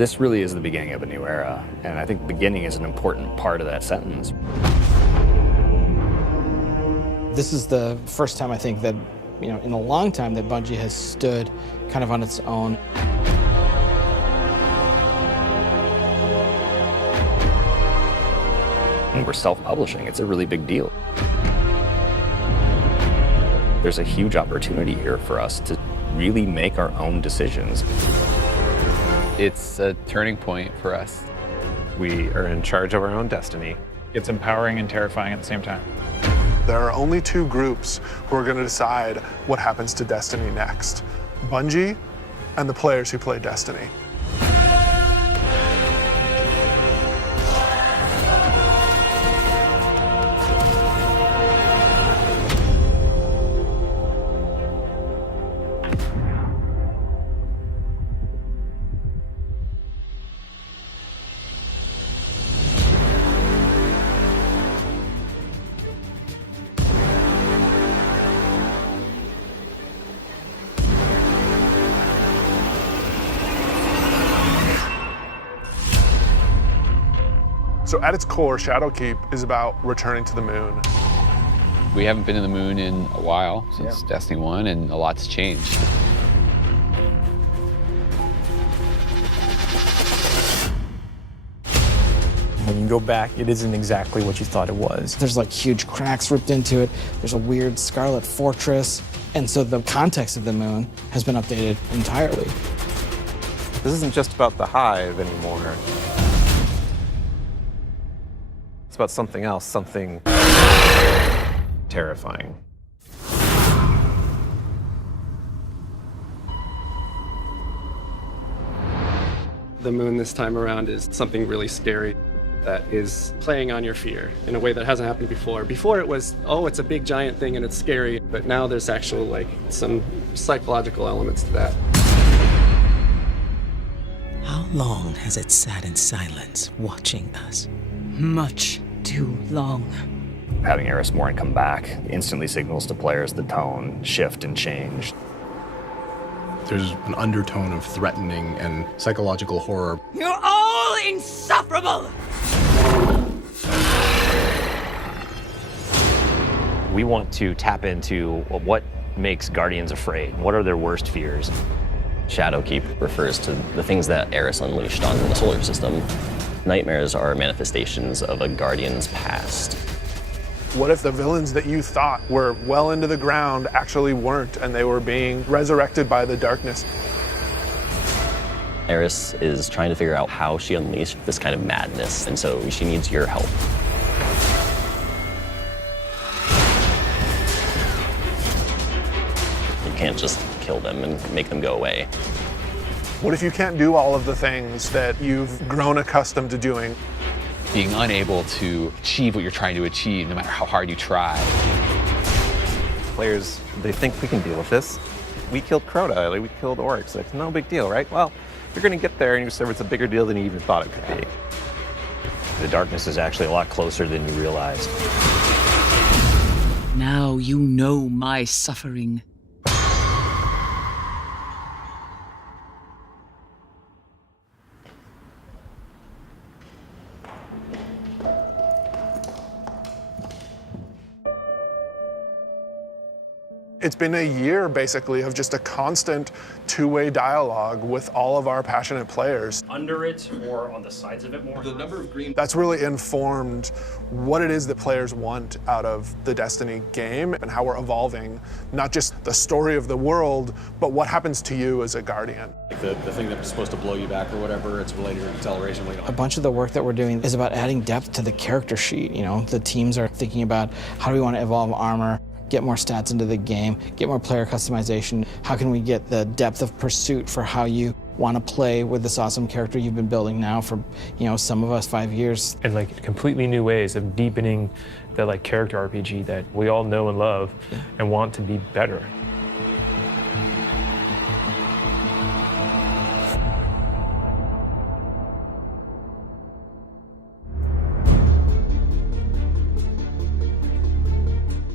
This really is the beginning of a new era, and I think beginning is an important part of that sentence. This is the first time I think that, in a long time that Bungie has stood kind of on its own. And we're self-publishing. It's a really big deal. There's a huge opportunity here for us to really make our own decisions. It's a turning point for us. We are in charge of our own destiny. It's empowering and terrifying at the same time. There are only two groups who are going to decide what happens to Destiny next: Bungie and the players who play Destiny. So at its core, Shadowkeep is about returning to the moon. We haven't been to the moon in a while, since Destiny 1, and a lot's changed. When you go back, it isn't exactly what you thought it was. There's like huge cracks ripped into it. There's a weird scarlet fortress. And so the context of the moon has been updated entirely. This isn't just about the hive anymore. It's about something else, something terrifying. The moon this time around is something really scary that is playing on your fear in a way that hasn't happened before. Before it was, oh, it's a big giant thing and it's scary, but now there's actual some psychological elements to that. How long has it sat in silence, watching us? Much too long. Having Eris Morn come back instantly signals to players the tone shift and change. There's an undertone of threatening and psychological horror. You're all insufferable! We want to tap into what makes Guardians afraid. What are their worst fears? Shadowkeep refers to the things that Eris unleashed on the solar system. Nightmares are manifestations of a Guardian's past. What if the villains that you thought were well into the ground actually weren't, and they were being resurrected by the darkness? Eris is trying to figure out how she unleashed this kind of madness, and so she needs your help. You can't just kill them and make them go away. What if you can't do all of the things that you've grown accustomed to doing? Being unable to achieve what you're trying to achieve, no matter how hard you try. Players, they think we can deal with this. We killed Crota, we killed orcs. Like, no big deal, right? Well, you're going to get there and you discover it's a bigger deal than you even thought it could be. The darkness is actually a lot closer than you realized. Now you know my suffering. It's been a year, basically, of just a constant two-way dialogue with all of our passionate players. Under it or on the sides of it more? The number of green... That's really informed what it is that players want out of the Destiny game and how we're evolving, not just the story of the world, but what happens to you as a Guardian. Like the thing that was supposed to blow you back or whatever, it's related to acceleration. A bunch of the work that we're doing is about adding depth to the character sheet. The teams are thinking about how do we want to evolve armor, get more stats into the game, get more player customization. How can we get the depth of pursuit for how you want to play with this awesome character you've been building now for, some of us 5 years. And completely new ways of deepening the character RPG that we all know and love and want to be better.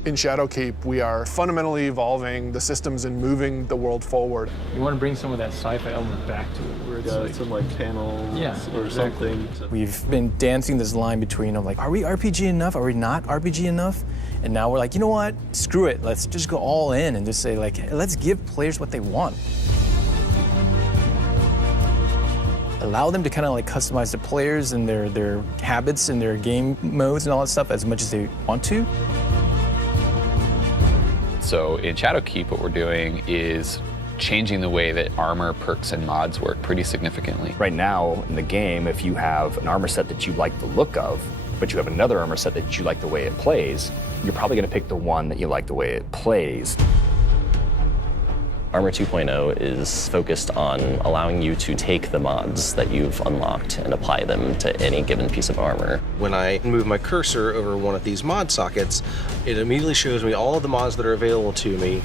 In Shadowkeep, we are fundamentally evolving the systems and moving the world forward. You want to bring some of that sci-fi element back to it, where it's like some like panels or something. We've been dancing this line between like, are we RPG enough? Are we not RPG enough? And now we're like, you know what? Screw it. Let's just go all in and just say like, hey, let's give players what they want. Allow them to kind of like customize the players and their habits and their game modes and all that stuff as much as they want to. So in Shadowkeep, what we're doing is changing the way that armor, perks, and mods work pretty significantly. Right now in the game, if you have an armor set that you like the look of, but you have another armor set that you like the way it plays, you're probably going to pick the one that you like the way it plays. Armor 2.0 is focused on allowing you to take the mods that you've unlocked and apply them to any given piece of armor. When I move my cursor over one of these mod sockets, it immediately shows me all of the mods that are available to me.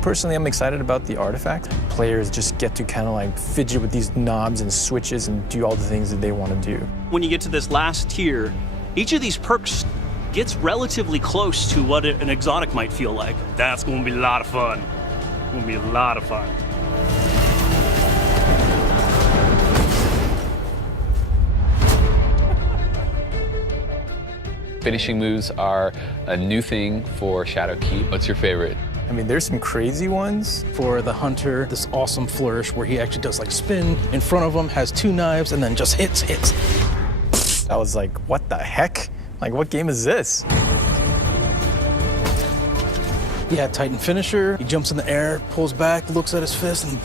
Personally, I'm excited about the artifact. Players just get to kind of like fidget with these knobs and switches and do all the things that they want to do. When you get to this last tier, each of these perks gets relatively close to what an exotic might feel like. That's going to be a lot of fun. It's going to be a lot of fun. Finishing moves are a new thing for Shadowkeep. What's your favorite? I mean, there's some crazy ones. For the hunter, this awesome flourish where he actually does like spin in front of him, has two knives, and then just hits. I was like, what the heck? Like, what game is this? Yeah, Titan finisher. He jumps in the air, pulls back, looks at his fist, and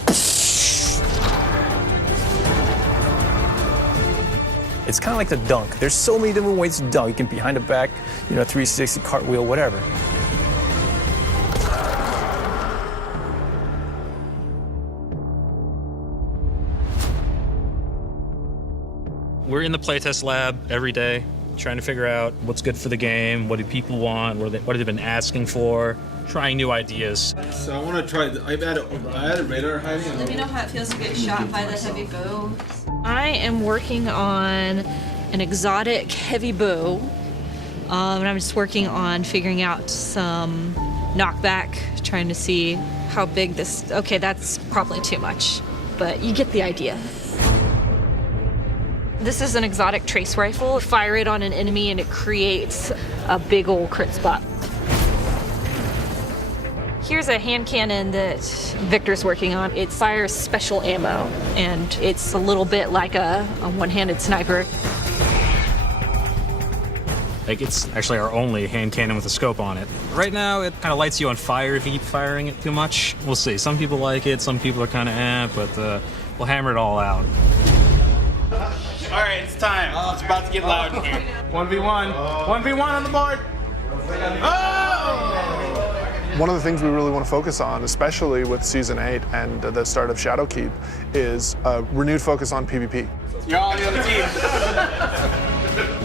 it's kind of like the dunk. There's so many different ways to dunk. You can behind the back, 360, cartwheel, whatever. We're in the playtest lab every day, trying to figure out what's good for the game, what do people want, what have they been asking for, trying new ideas. So I want to try, I added radar hiding. Let me know how it feels to get shot by the heavy bow. I am working on an exotic heavy bow, and I'm just working on figuring out some knockback, trying to see how big this, okay, that's probably too much, but you get the idea. This is an exotic trace rifle. Fire it on an enemy and it creates a big old crit spot. Here's a hand cannon that Victor's working on. It fires special ammo, and it's a little bit like a one-handed sniper. Like, it's actually our only hand cannon with a scope on it. Right now, it kind of lights you on fire if you keep firing it too much. We'll see. Some people like it, some people are kind of but we'll hammer it all out. All right, it's time. It's about to get loud in here. 1v1. 1v1 on the board. Oh! One of the things we really want to focus on, especially with Season 8 and the start of Shadowkeep, is a renewed focus on PvP. You're all on the other team.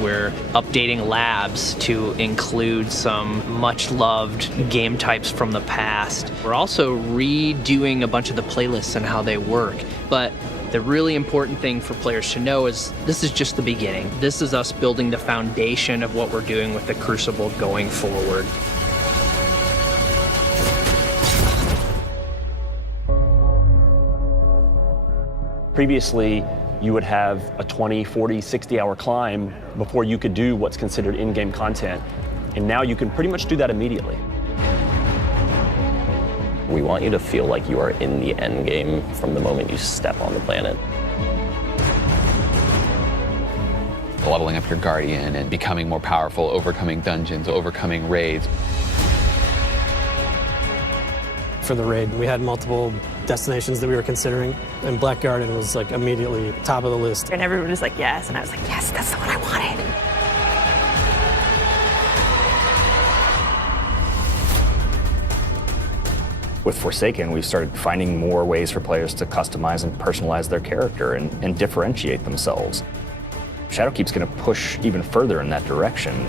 We're updating labs to include some much-loved game types from the past. We're also redoing a bunch of the playlists and how they work. But the really important thing for players to know is this is just the beginning. This is us building the foundation of what we're doing with the Crucible going forward. Previously, you would have a 20, 40, 60-hour climb before you could do what's considered in-game content. And now you can pretty much do that immediately. We want you to feel like you are in the end game from the moment you step on the planet. Leveling up your Guardian and becoming more powerful, overcoming dungeons, overcoming raids. For the raid, we had multiple destinations that we were considering, and Black Garden was like immediately top of the list. And everyone was like, yes, and I was like, yes, that's the one I wanted. With Forsaken, we've started finding more ways for players to customize and personalize their character and differentiate themselves. Shadowkeep's going to push even further in that direction.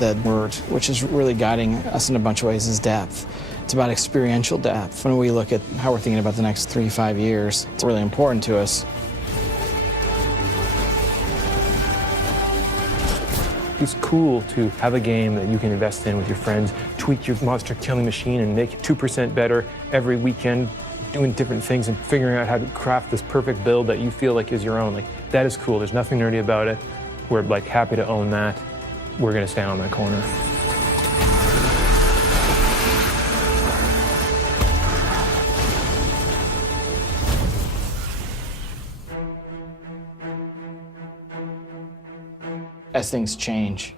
The word, which is really guiding us in a bunch of ways, is depth. It's about experiential depth. When we look at how we're thinking about the next 3-5 years, it's really important to us. It's cool to have a game that you can invest in with your friends, tweak your monster killing machine and make it 2% better every weekend, doing different things and figuring out how to craft this perfect build that you feel like is your own. Like, that is cool. There's nothing nerdy about it. We're like happy to own that. We're gonna stand on that corner. As things change,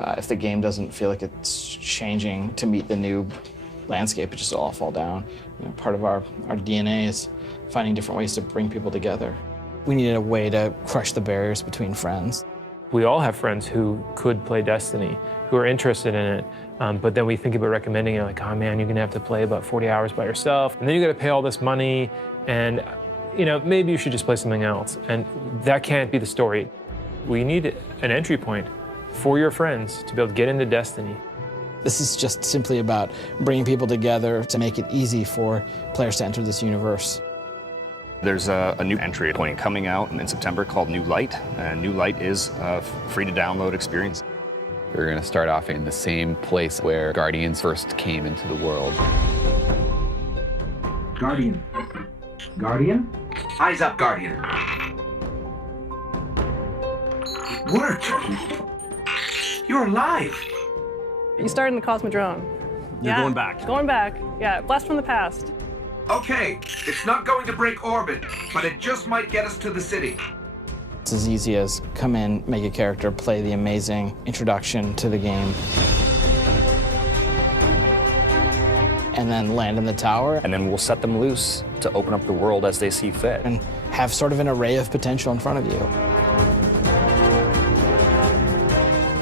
if the game doesn't feel like it's changing to meet the new landscape, it just all fall down. You know, part of our DNA is finding different ways to bring people together. We needed a way to crush the barriers between friends. We all have friends who could play Destiny, who are interested in it, but then we think about recommending it like, oh man, you're gonna have to play about 40 hours by yourself, and then you gotta pay all this money, and maybe you should just play something else. And that can't be the story. We need an entry point for your friends to be able to get into Destiny. This is just simply about bringing people together to make it easy for players to enter this universe. There's a new entry point coming out in September called New Light, and New Light is a free-to-download experience. We're going to start off in the same place where Guardians first came into the world. Guardian. Guardian? Eyes up, Guardian. It worked. You're alive. You started in the Cosmodrome. You're going back. Going back. Yeah, blast from the past. Okay, it's not going to break orbit, but it just might get us to the city. It's as easy as come in, make a character, play the amazing introduction to the game, and then land in the tower. And then we'll set them loose to open up the world as they see fit. And have sort of an array of potential in front of you.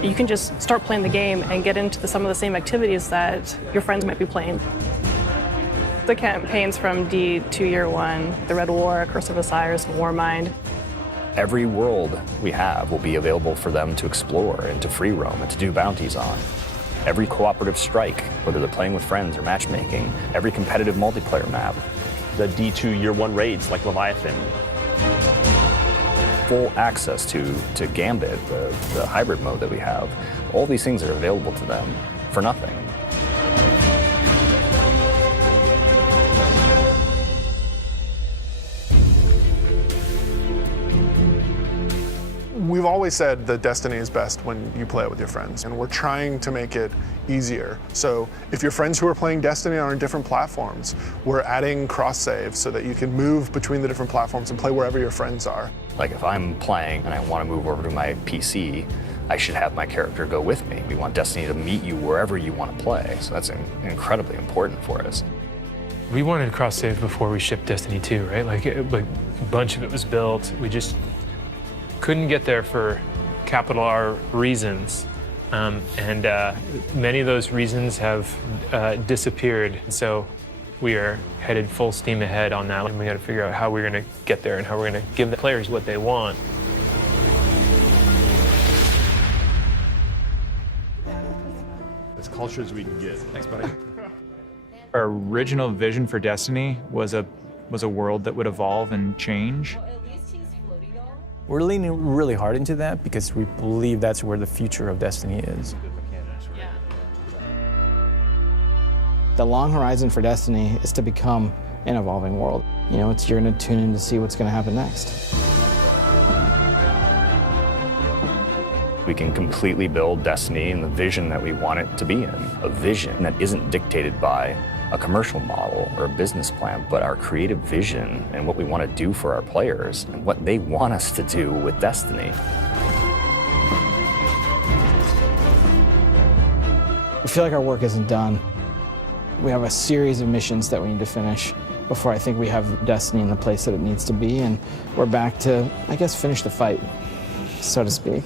You can just start playing the game and get into some of the same activities that your friends might be playing. The campaigns from D to Year One, the Red War, Curse of Osiris, and Warmind. Every world we have will be available for them to explore and to free roam and to do bounties on. Every cooperative strike, whether they're playing with friends or matchmaking, every competitive multiplayer map. The D2 Year One raids like Leviathan. Full access to Gambit, the hybrid mode that we have. All these things are available to them for nothing. We've always said that Destiny is best when you play it with your friends, and we're trying to make it easier. So if your friends who are playing Destiny are on different platforms, we're adding cross-save so that you can move between the different platforms and play wherever your friends are. Like if I'm playing and I want to move over to my PC, I should have my character go with me. We want Destiny to meet you wherever you want to play, so that's incredibly important for us. We wanted cross-save before we shipped Destiny 2, right? Like a bunch of it was built. We just couldn't get there for capital R reasons. And many of those reasons have disappeared. So we are headed full steam ahead on that. And we got to figure out how we're going to get there and how we're going to give the players what they want. As culture as we can get. Thanks, buddy. Our original vision for Destiny was a world that would evolve and change. We're leaning really hard into that because we believe that's where the future of Destiny is. The long horizon for Destiny is to become an evolving world. You know, you're going to tune in to see what's going to happen next. We can completely build Destiny in the vision that we want it to be in. A vision that isn't dictated by a commercial model or a business plan, but our creative vision and what we want to do for our players and what they want us to do with Destiny. We feel like our work isn't done. We have a series of missions that we need to finish before I think we have Destiny in the place that it needs to be, and we're back to, I guess, finish the fight, so to speak.